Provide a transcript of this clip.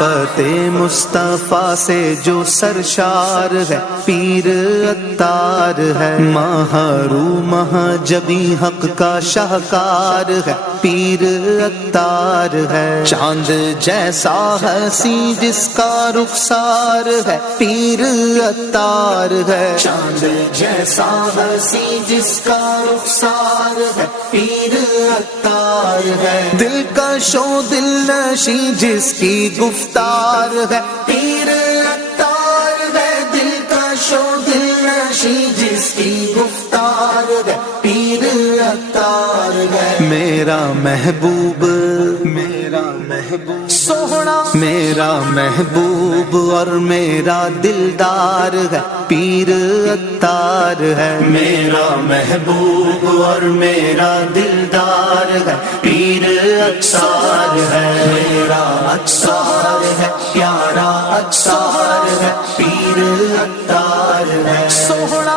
معرفت مصطفیٰ سے جو سرشار ہے پیر عطار ہے، مہرو مہجبی حق کا شاہکار ہے پیر عطار ہے، چاند جیسا حسین جس کا رخسار ہے پیر عطار ہے، چاند جیسا حسین جس کا رخسار ہے پیر عطار ہے، دلکش و دل نشی جس کی گفتار ہے پیر عطار ہے، دلکش و دل نشی جس کی گفتار ہے پیر عطار ہے، میرا محبوب سوہنا میرا محبوب اور میرا دلدار ہے پیر عطار ہے، میرا محبوب اور میرا دلدار ہے پیر عطار ہے، میرا عطار ہے پیارا عطار ہے پیر عطار ہے، سوہنا